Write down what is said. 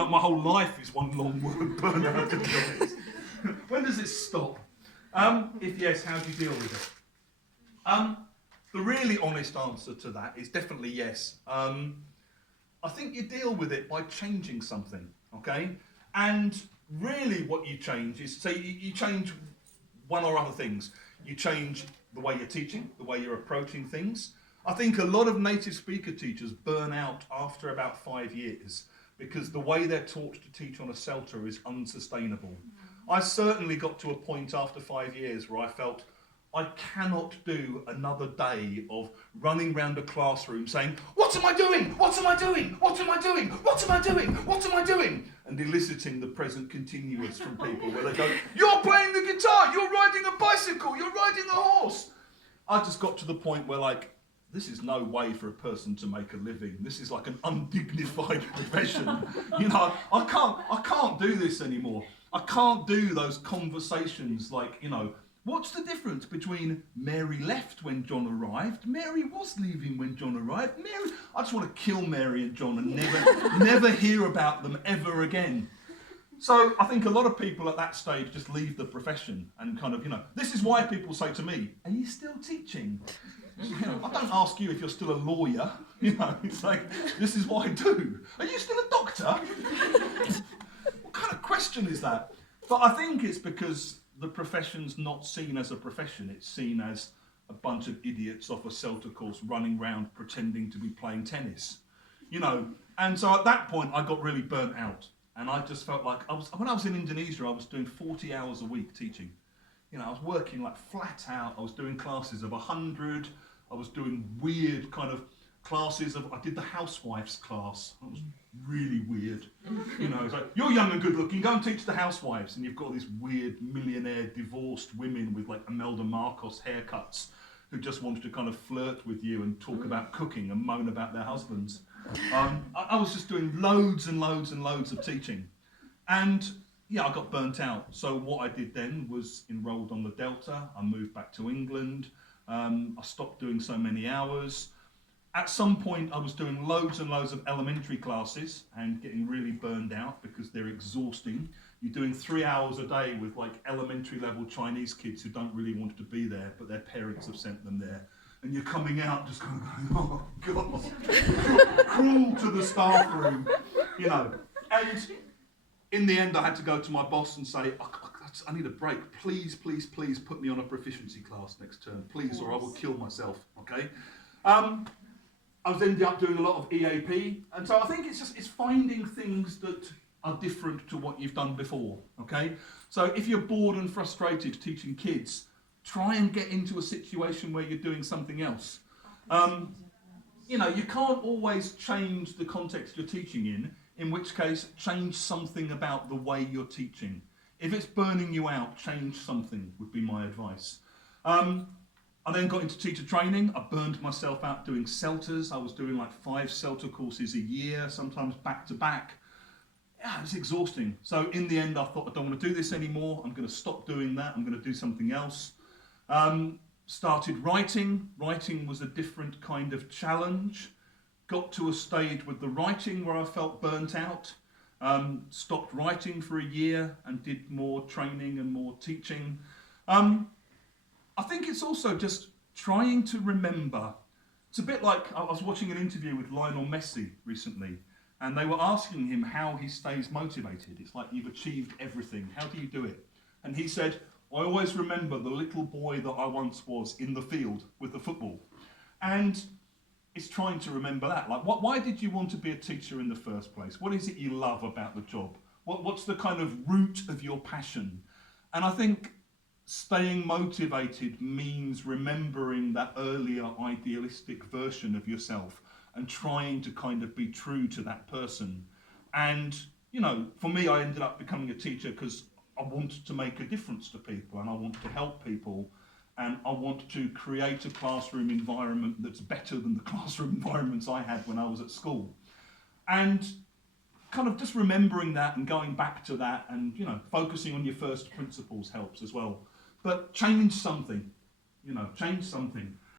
like my whole life is one long word, burnout, to be honest. When does it stop? If yes, how do you deal with it? The really honest answer to that is definitely yes. I think you deal with it by changing something, okay? And really what you change is, say you change one or other things. You change the way you're teaching, the way you're approaching things. I think a lot of native speaker teachers burn out after about 5 years because the way they're taught to teach on a CELTA is unsustainable. I certainly got to a point after 5 years where I felt I cannot do another day of running around a classroom saying, what am I doing? What am I doing? What am I doing? What am I doing? What am I doing? And eliciting the present continuous from people where they go, you're playing the guitar, you're riding a bicycle, you're riding a horse. I just got to the point where like, this is no way for a person to make a living. This is like an undignified profession. You know, I can't do this anymore. I can't do those conversations like, you know, what's the difference between Mary left when John arrived? Mary was leaving when John arrived. Mary, I just want to kill Mary and John and never hear about them ever again. So I think a lot of people at that stage just leave the profession and kind of, you know, this is why people say to me, are you still teaching? You know, I don't ask you if you're still a lawyer, you know, it's like, this is what I do. Are you still a doctor? What kind of question is that? But I think it's because the profession's not seen as a profession, it's seen as a bunch of idiots off a CELTA course running around pretending to be playing tennis, you know. And so at that point I got really burnt out, and I just felt like when I was in Indonesia, I was doing 40 hours a week teaching. You know, I was working like flat out. I was doing classes of 100. I was doing weird kind of classes I did the housewives class. That was really weird. You know, it's like, you're young and good looking, go and teach the housewives. And you've got these weird millionaire divorced women with like Imelda Marcos haircuts who just wanted to kind of flirt with you and talk about cooking and moan about their husbands. I was just doing loads and loads and loads of teaching. And yeah, I got burnt out. So what I did then was enrolled on the Delta. I moved back to England. I stopped doing so many hours. At some point I was doing loads and loads of elementary classes and getting really burned out because they're exhausting. You're doing 3 hours a day with like elementary level Chinese kids who don't really want to be there, but their parents have sent them there. And you're coming out just kind of going, oh God, crawl to the staff room, you know. And in the end I had to go to my boss and say, I need a break. Please, please, please put me on a proficiency class next term, please, or I will kill myself, okay? I was ended up doing a lot of EAP, and so I think it's finding things that are different to what you've done before, okay? So if you're bored and frustrated teaching kids, try and get into a situation where you're doing something else. You know, you can't always change the context you're teaching in which case change something about the way you're teaching. If it's burning you out, change something would be my advice. I then got into teacher training. I burned myself out doing CELTAs. I was doing like 5 CELTA courses a year, sometimes back to back. Yeah, it was exhausting. So in the end, I thought, I don't want to do this anymore. I'm going to stop doing that. I'm going to do something else. Started writing. Writing was a different kind of challenge. Got to a stage with the writing where I felt burnt out. Stopped writing for a year and did more training and more teaching. I think it's also just trying to remember. It's a bit like, I was watching an interview with Lionel Messi recently, and they were asking him how he stays motivated. It's like, you've achieved everything, how do you do it? And he said, I always remember the little boy that I once was in the field with the football. And it's trying to remember that. Like, why did you want to be a teacher in the first place? What is it you love about the job? What's the kind of root of your passion? And I think staying motivated means remembering that earlier idealistic version of yourself and trying to kind of be true to that person. And, you know, for me, I ended up becoming a teacher because I wanted to make a difference to people and I want to help people and I want to create a classroom environment that's better than the classroom environments I had when I was at school. And kind of just remembering that and going back to that and, you know, focusing on your first principles helps as well. But change something, you know, change something.